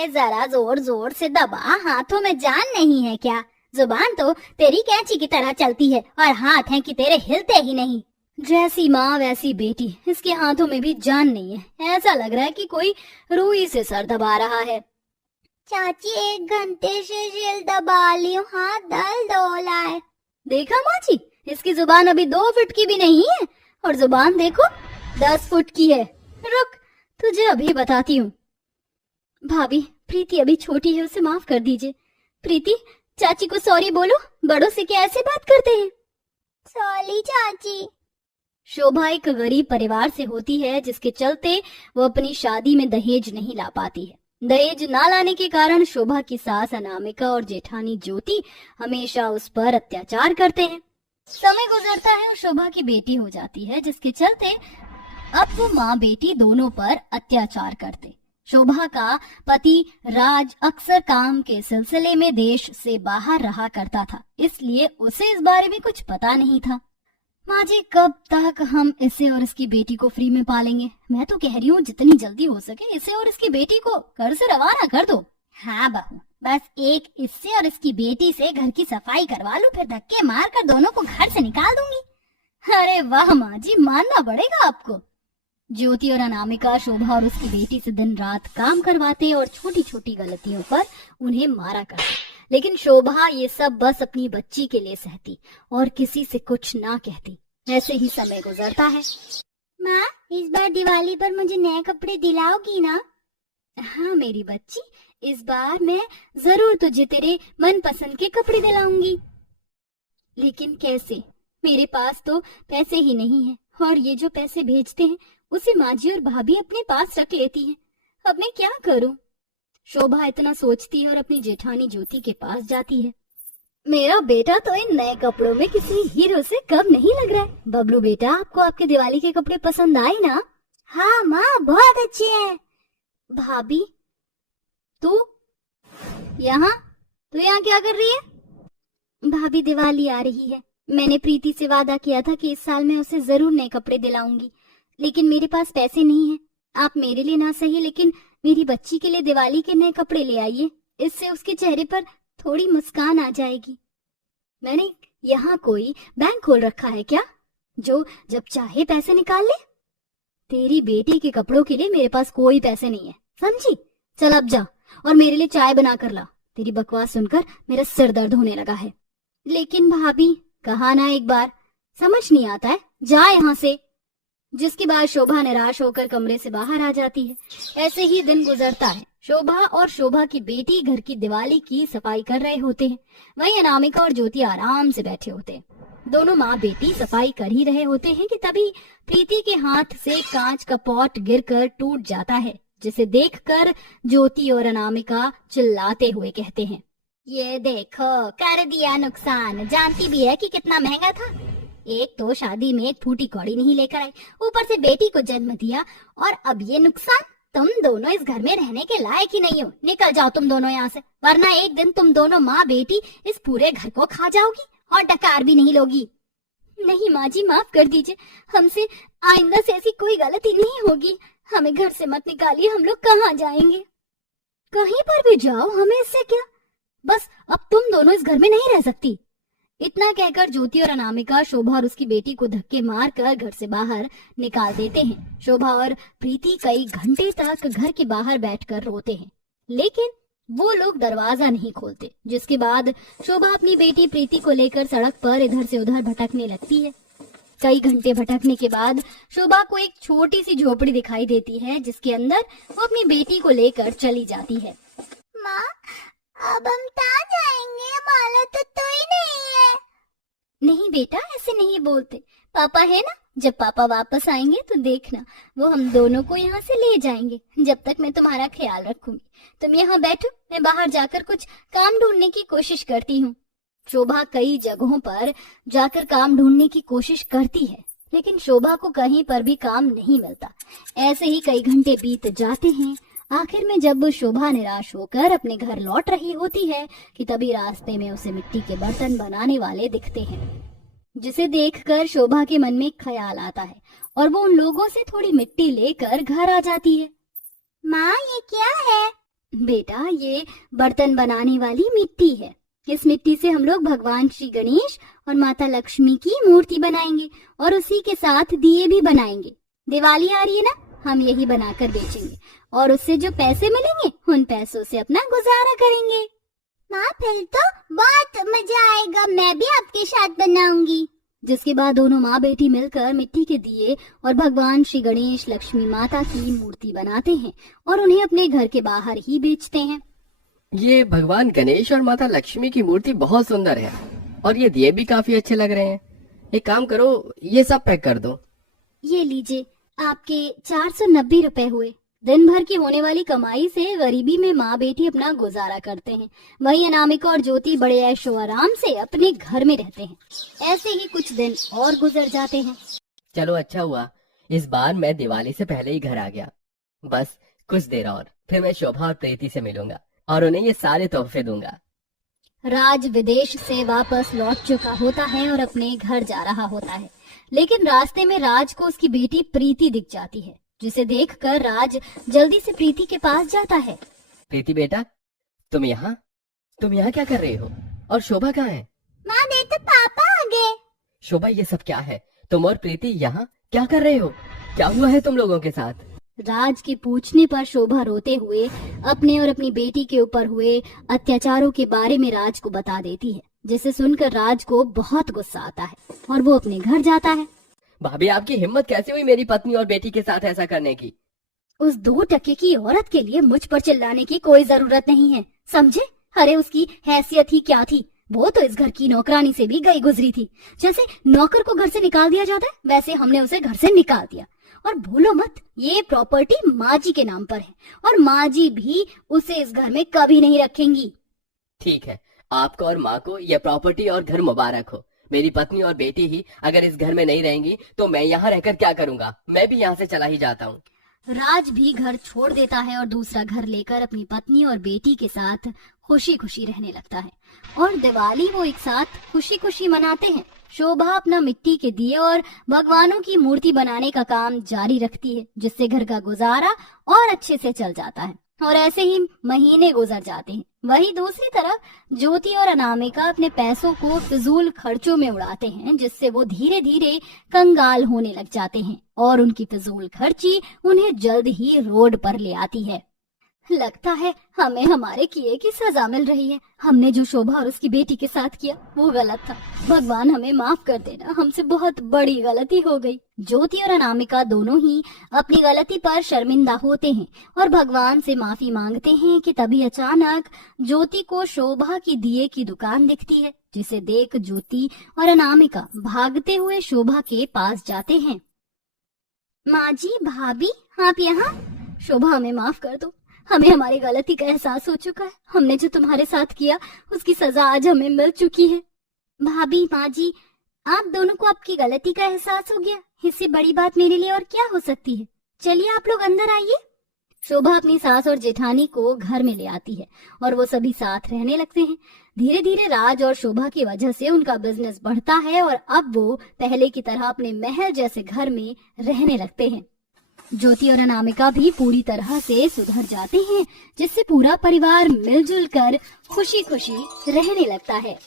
अरे जरा जोर जोर से दबा, हाथों में जान नहीं है क्या? जुबान तो तेरी कैंची की तरह चलती है और हाथ हैं कि तेरे हिलते ही नहीं। जैसी माँ वैसी बेटी, इसके हाथों में भी जान नहीं है। ऐसा लग रहा है कि कोई रुई से सर दबा रहा है। चाची 1 घंटे से सिर दबा ली हूँ, हाथ दर्द हो रहा है। देखा माँ जी, इसकी जुबान अभी 2 फुट की भी नहीं है और जुबान देखो 10 फुट की है। रुक, तुझे अभी बताती हूँ। भाभी, प्रीति अभी छोटी है, उसे माफ कर दीजिए। प्रीति, चाची को सॉरी बोलो, बड़ों से क्या ऐसे बात करते हैं? सॉरी चाची। शोभा एक गरीब परिवार से होती है, जिसके चलते वो अपनी शादी में दहेज नहीं ला पाती है। दहेज ना लाने के कारण शोभा की सास अनामिका और जेठानी ज्योति हमेशा उस पर अत्याचार करते हैं। समय गुजरता है और शोभा की बेटी हो जाती है, जिसके चलते अब वो माँ बेटी दोनों पर अत्याचार करते। शोभा का पति राज अक्सर काम के सिलसिले में देश से बाहर रहा करता था, इसलिए उसे इस बारे में कुछ पता नहीं था। माँ जी, कब तक हम इसे और इसकी बेटी को फ्री में पालेंगे? मैं तो कह रही हूँ जितनी जल्दी हो सके इसे और इसकी बेटी को घर से रवाना कर दो। हाँ बहू, बस एक इससे और इसकी बेटी से घर की सफाई करवा लो, फिर धक्के मार कर दोनों को घर से निकाल दूंगी। अरे वाह माँ जी, मानना पड़ेगा आपको। ज्योति और अनामिका शोभा और उसकी बेटी से दिन रात काम करवाते और छोटी छोटी गलतियों पर उन्हें मारा करते, लेकिन शोभा ये सब बस अपनी बच्ची के लिए सहती और किसी से कुछ ना कहती। ऐसे ही समय गुजरता है। माँ, इस बार दिवाली पर मुझे नए कपड़े दिलाओगी ना? हाँ मेरी बच्ची, इस बार मैं जरूर तुझे तेरे मनपसंद के कपड़े दिलाऊंगी। लेकिन कैसे? मेरे पास तो पैसे ही नहीं है और ये जो पैसे भेजते हैं उसे माँ जी और भाभी अपने पास रख लेती हैं। अब मैं क्या करूं? शोभा इतना सोचती है और अपनी जेठानी ज्योति के पास जाती है। मेरा बेटा तो इन नए कपड़ों में किसी हीरो से कम नहीं लग रहा है। बबलू बेटा, आपको आपके दिवाली के कपड़े पसंद आए ना? हाँ माँ, बहुत अच्छे हैं। भाभी, तू यहाँ क्या कर रही है? भाभी, दिवाली आ रही है, मैंने प्रीति से वादा किया था कि इस साल मैं उसे जरूर नए कपड़े दिलाऊंगी, लेकिन मेरे पास पैसे नहीं है। आप मेरे लिए ना सही लेकिन मेरी बच्ची के लिए दिवाली के नए कपड़े ले आइए, इससे उसके चेहरे पर थोड़ी मुस्कान आ जाएगी। मैंने यहाँ कोई बैंक खोल रखा है क्या जो जब चाहे पैसे निकाल ले? तेरी बेटी के कपड़ों के लिए मेरे पास कोई पैसे नहीं है, समझी? चल अब जा और मेरे लिए चाय बना कर ला। तेरी बकवास सुनकर मेरा सिर दर्द होने लगा है। लेकिन भाभी, कहा ना एक बार, समझ नहीं आता है, जा यहाँ से। जिसके बाद शोभा निराश होकर कमरे से बाहर आ जाती है। ऐसे ही दिन गुजरता है। शोभा और शोभा की बेटी घर की दिवाली की सफाई कर रहे होते हैं, वहीं अनामिका और ज्योति आराम से बैठे होते हैं। दोनों माँ बेटी सफाई कर ही रहे होते हैं कि तभी प्रीति के हाथ से कांच का पॉट गिरकर टूट जाता है, जिसे देखकर ज्योति और अनामिका चिल्लाते हुए कहते हैं, ये देखो, कर दिया नुकसान। जानती भी है कि कितना महंगा था। एक तो शादी में एक फूटी कौड़ी नहीं लेकर आई, ऊपर से बेटी को जन्म दिया और अब ये नुकसान। तुम दोनों इस घर में रहने के लायक ही नहीं हो। निकल जाओ तुम दोनों यहाँ से, वरना एक दिन तुम दोनों माँ बेटी इस पूरे घर को खा जाओगी और डकार भी नहीं लोगी। नहीं माँ जी, माफ कर दीजिए, हमसे आइंदा से ऐसी कोई गलती नहीं होगी। हमें घर से मत निकालिए, हम लोग कहाँ जाएंगे? कहीं पर भी जाओ, हमें इससे क्या, बस अब तुम दोनों इस घर में नहीं रह सकती। इतना कहकर ज्योति और अनामिका शोभा और उसकी बेटी को धक्के मारकर घर से बाहर निकाल देते हैं। शोभा और प्रीति कई घंटे तक घर के बाहर बैठकर रोते हैं, लेकिन वो लोग दरवाजा नहीं खोलते। जिसके बाद शोभा अपनी बेटी प्रीति को लेकर सड़क पर इधर से उधर भटकने लगती है। कई घंटे भटकने के बाद शोभा को एक छोटी सी झोपड़ी दिखाई देती है, जिसके अंदर वो अपनी बेटी को लेकर चली जाती है। माँ, अब हम कहाँ जाएंगे? हमारा तो ही नहीं है। नहीं बेटा, ऐसे नहीं बोलते, पापा है ना, जब पापा वापस आएंगे तो देखना, वो हम दोनों को यहाँ से ले जाएंगे। जब तक मैं तुम्हारा ख्याल रखूंगी। तुम यहाँ बैठो, मैं बाहर जाकर कुछ काम ढूंढने की कोशिश करती हूँ। शोभा कई जगहों पर जाकर काम ढूंढने की कोशिश करती है, लेकिन शोभा को कहीं पर भी काम नहीं मिलता। ऐसे ही कई घंटे बीत जाते हैं। आखिर में जब शोभा निराश होकर अपने घर लौट रही होती है कि तभी रास्ते में उसे मिट्टी के बर्तन बनाने वाले दिखते हैं, जिसे देखकर शोभा के मन में एक ख्याल आता है और वो उन लोगों से थोड़ी मिट्टी लेकर घर आ जाती है। माँ, ये क्या है? बेटा, ये बर्तन बनाने वाली मिट्टी है। इस मिट्टी से हम लोग भगवान श्री गणेश और माता लक्ष्मी की मूर्ति बनाएंगे और उसी के साथ दिए भी बनाएंगे। दिवाली आ रही है ना, हम यही बनाकर बेचेंगे और उससे जो पैसे मिलेंगे उन पैसों से अपना गुजारा करेंगे। माँ, फिर तो बहुत मजा आएगा, मैं भी आपके साथ बनाऊंगी। जिसके बाद दोनों माँ बेटी मिलकर मिट्टी के दिए और भगवान श्री गणेश लक्ष्मी माता की मूर्ति बनाते हैं और उन्हें अपने घर के बाहर ही बेचते हैं। ये भगवान गणेश और माता लक्ष्मी की मूर्ति बहुत सुंदर है और ये दिए भी काफी अच्छे लग रहे हैं। एक काम करो, ये सब पैक कर दो। ये लीजिए, आपके 490 रुपए हुए। दिन भर की होने वाली कमाई से गरीबी में माँ बेटी अपना गुजारा करते हैं। वहीं अनामिका और ज्योति बड़े ऐशो आराम से अपने घर में रहते हैं। ऐसे ही कुछ दिन और गुजर जाते हैं। चलो अच्छा हुआ, इस बार मैं दिवाली से पहले ही घर आ गया। बस कुछ देर और, फिर मैं शोभा और प्रीति से मिलूंगा और उन्हें ये सारे तोहफे दूंगा। राज विदेश से वापस लौट चुका होता है और अपने घर जा रहा होता है, लेकिन रास्ते में राज को उसकी बेटी प्रीति दिख जाती है, जिसे देखकर राज जल्दी से प्रीति के पास जाता है। प्रीति बेटा, तुम यहाँ क्या कर रही हो? और शोभा कहाँ है? माँ, देखो पापा आ गए। शोभा, ये सब क्या है? तुम और प्रीति यहाँ क्या कर रहे हो? क्या हुआ है तुम लोगों के साथ? राज के पूछने पर शोभा रोते हुए अपने और अपनी बेटी के ऊपर हुए अत्याचारों के बारे में राज को बता देती है, जिसे सुनकर राज को बहुत गुस्सा आता है और वो अपने घर जाता है। भाभी, आपकी हिम्मत कैसे हुई मेरी पत्नी और बेटी के साथ ऐसा करने की? उस 2 टके की औरत के लिए मुझ पर चिल्लाने की कोई जरूरत नहीं है, समझे? अरे उसकी हैसियत ही क्या थी, वो तो इस घर की नौकरानी से भी गई गुजरी थी। जैसे नौकर को घर से निकाल दिया जाता है, वैसे हमने उसे घर से निकाल दिया। और भूलो मत, ये प्रॉपर्टी माँ जी के नाम पर है और माँ जी भी उसे इस घर में कभी नहीं रखेंगी। ठीक है, आपको और माँ को यह प्रॉपर्टी और घर मुबारक हो। मेरी पत्नी और बेटी ही अगर इस घर में नहीं रहेंगी तो मैं यहाँ रहकर क्या करूँगा? मैं भी यहाँ से चला ही जाता हूँ। राज भी घर छोड़ देता है और दूसरा घर लेकर अपनी पत्नी और बेटी के साथ खुशी खुशी रहने लगता है और दिवाली वो एक साथ खुशी खुशी मनाते हैं। शोभा अपना मिट्टी के दिए और भगवानों की मूर्ति बनाने का काम जारी रखती है, जिससे घर का गुजारा और अच्छे से चल जाता है और ऐसे ही महीने गुजर जाते हैं। वहीं दूसरी तरफ ज्योति और अनामिका अपने पैसों को फिजूल खर्चों में उड़ाते हैं, जिससे वो धीरे धीरे कंगाल होने लग जाते हैं और उनकी फिजूल खर्ची उन्हें जल्द ही रोड पर ले आती है। लगता है हमें हमारे किए की सजा मिल रही है। हमने जो शोभा और उसकी बेटी के साथ किया वो गलत था। भगवान हमें माफ कर देना, हमसे बहुत बड़ी गलती हो गई। ज्योति और अनामिका दोनों ही अपनी गलती पर शर्मिंदा होते हैं और भगवान से माफी मांगते हैं कि तभी अचानक ज्योति को शोभा की दिए की दुकान दिखती है, जिसे देख ज्योति और अनामिका भागते हुए शोभा के पास जाते हैं। माँ जी, भाभी, आप यहाँ? शोभा, हमें माफ कर दो, हमें हमारी गलती का एहसास हो चुका है। हमने जो तुम्हारे साथ किया उसकी सजा आज हमें मिल चुकी है। भाभी, माँ जी, आप दोनों को आपकी गलती का एहसास हो गया, इससे बड़ी बात मेरे लिए और क्या हो सकती है। चलिए आप लोग अंदर आइए। शोभा अपनी सास और जेठानी को घर में ले आती है और वो सभी साथ रहने लगते हैं। धीरे धीरे राज और शोभा की वजह से उनका बिजनेस बढ़ता है और अब वो पहले की तरह अपने महल जैसे घर में रहने लगते हैं। ज्योति और अनामिका भी पूरी तरह से सुधर जाते हैं, जिससे पूरा परिवार मिलजुल कर खुशी खुशी रहने लगता है।